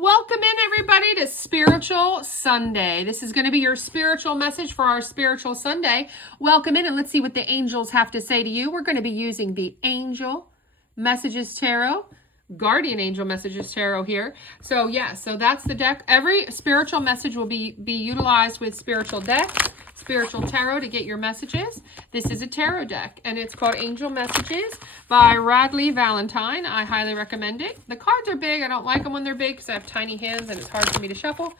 Welcome in, everybody, to Spiritual Sunday. This is going to be your spiritual message for our Spiritual Sunday. Welcome in, and let's see what the angels have to say to you. We're going to be using the Angel Messages Tarot, Guardian Angel Messages Tarot here. So that's the deck. Every spiritual message will be utilized with spiritual decks, spiritual tarot to get your messages. This is a tarot deck, and it's called Angel Messages by Radley Valentine. I highly recommend it. The cards are big. I don't like them when they're big because I have tiny hands and it's hard for me to shuffle.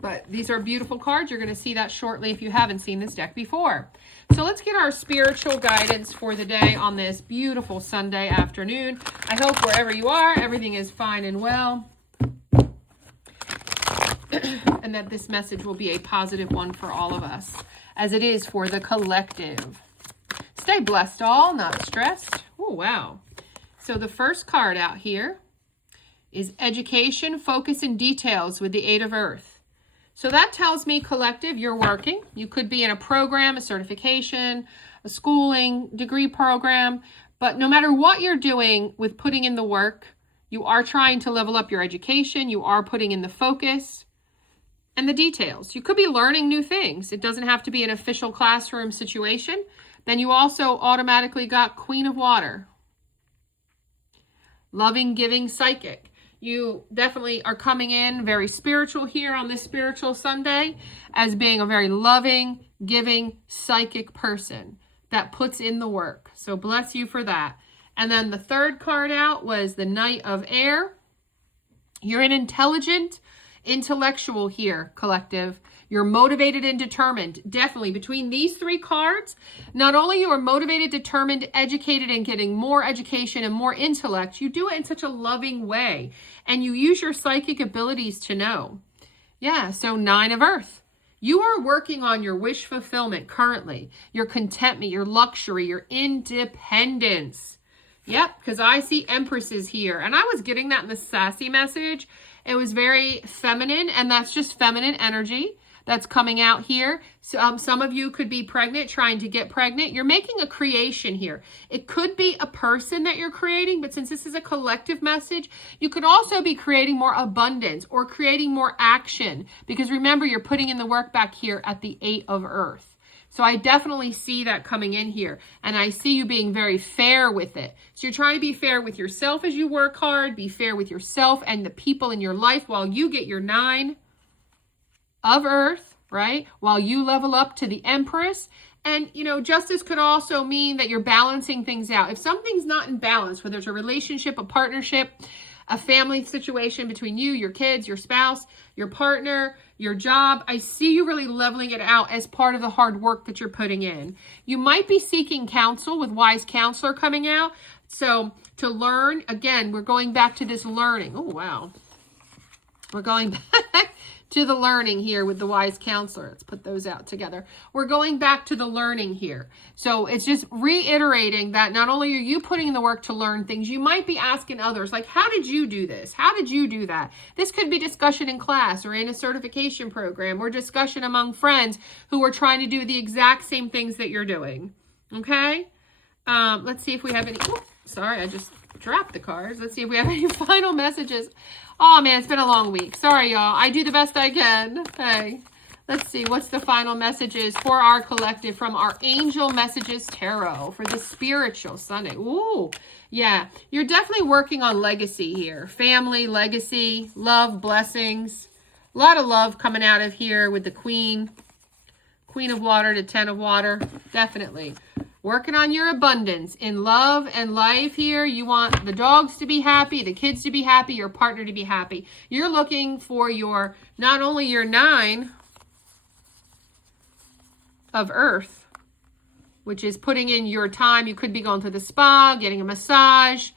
But these are beautiful cards. You're going to see that shortly if you haven't seen this deck before. So let's get our spiritual guidance for the day on this beautiful Sunday afternoon. I hope wherever you are, everything is fine and well. And that this message will be a positive one for all of us, as it is for the collective. Stay blessed all, not stressed. Oh, wow. So the first card out here is Education, Focus, and Details with the Eight of Earth. So that tells me, collective, you're working. You could be in a program, a certification, a schooling, degree program. But no matter what you're doing with putting in the work, you are trying to level up your education. You are putting in the focus and the details. You could be learning new things. It doesn't have to be an official classroom situation. Then you also automatically got Queen of Water. Loving, giving, psychic. You definitely are coming in very spiritual here on this Spiritual Sunday as being a very loving, giving, psychic person that puts in the work. So bless you for that. And then the third card out was the Knight of Air. You're an intelligent, intellectual here, collective. You're motivated and determined. Definitely between these three cards, not only you are motivated, determined, educated, and getting more education and more intellect, you do it in such a loving way. And you use your psychic abilities to know. Yeah, so Nine of Earth. You are working on your wish fulfillment currently. Your contentment, your luxury, your independence. Yep, because I see Empresses here. And I was getting that in the sassy message. It was very feminine, and that's just feminine energy that's coming out here. So, some of you could be pregnant, trying to get pregnant. You're making a creation here. It could be a person that you're creating, but since this is a collective message, you could also be creating more abundance or creating more action. Because remember, you're putting in the work back here at the Eight of Earth. So I definitely see that coming in here. And I see you being very fair with it. So you're trying to be fair with yourself as you work hard. Be fair with yourself and the people in your life while you get your Nine of Earth, right? While you level up to the Empress. And, you know, justice could also mean that you're balancing things out. If something's not in balance, whether it's a relationship, a partnership, a family situation between you, your kids, your spouse, your partner, your job, I see you really leveling it out as part of the hard work that you're putting in. You might be seeking counsel with wise counselor coming out. So to learn, again, we're going back to this learning. Oh, wow. We're going back to the learning here with the wise counselor. Let's put those out together. We're going back to the learning here. So it's just reiterating that not only are you putting in the work to learn things, you might be asking others, like, how did you do this? How did you do that? This could be discussion in class or in a certification program or discussion among friends who are trying to do the exact same things that you're doing. Okay? Let's see if we have any... Oh, sorry, I just dropped the cards. Let's see if we have any final messages. Oh, man, it's been a long week. Sorry, y'all. I do the best I can. Okay. Let's see. What's the final messages for our collective from our Angel Messages Tarot for the Spiritual Sunday? Ooh, yeah. You're definitely working on legacy here. Family, legacy, love, blessings. A lot of love coming out of here with the Queen. Queen of Water to Ten of Water. Definitely. Working on your abundance in love and life here. You want the dogs to be happy, the kids to be happy, your partner to be happy. You're looking for your, not only your Nine of Earth, which is putting in your time. You could be going to the spa, getting a massage,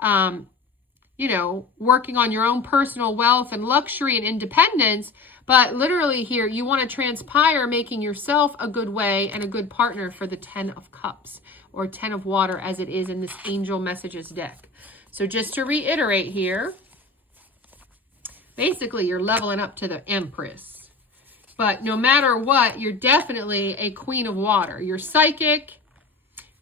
you know, working on your own personal wealth and luxury and independence. But literally here, you want to transpire making yourself a good way and a good partner for the Ten of Cups or Ten of Water as it is in this Angel Messages deck. So just to reiterate here, basically you're leveling up to the Empress. But no matter what, you're definitely a Queen of Water. You're psychic,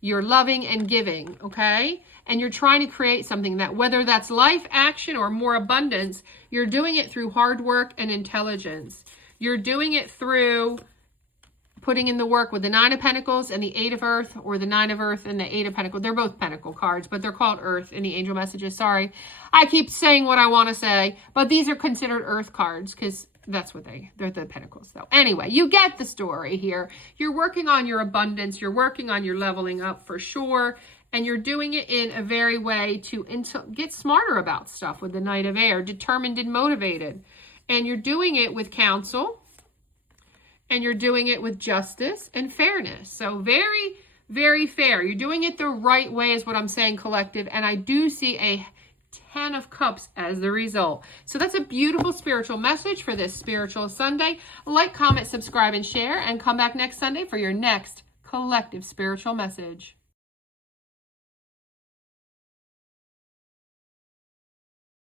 you're loving and giving, okay? and you're trying to create something that, whether that's life, action, or more abundance, you're doing it through hard work and intelligence. You're doing it through putting in the work with the Nine of Pentacles and the Eight of Earth, or the Nine of Earth and the Eight of Pentacles. They're both Pentacle cards, but they're called Earth in the angel messages. Sorry, I keep saying what I want to say, but these are considered Earth cards because that's what they're the Pentacles. So anyway, you get the story here. You're working on your abundance. You're working on your leveling up for sure. And you're doing it in a very way to get smarter about stuff with the Knight of Air, determined and motivated. And you're doing it with counsel. And you're doing it with justice and fairness. So very, very fair. You're doing it the right way is what I'm saying, collective. And I do see a 10 of Cups as the result. So that's a beautiful spiritual message for this spiritual Sunday. Like, comment, subscribe, and share. And come back next Sunday for your next collective spiritual message.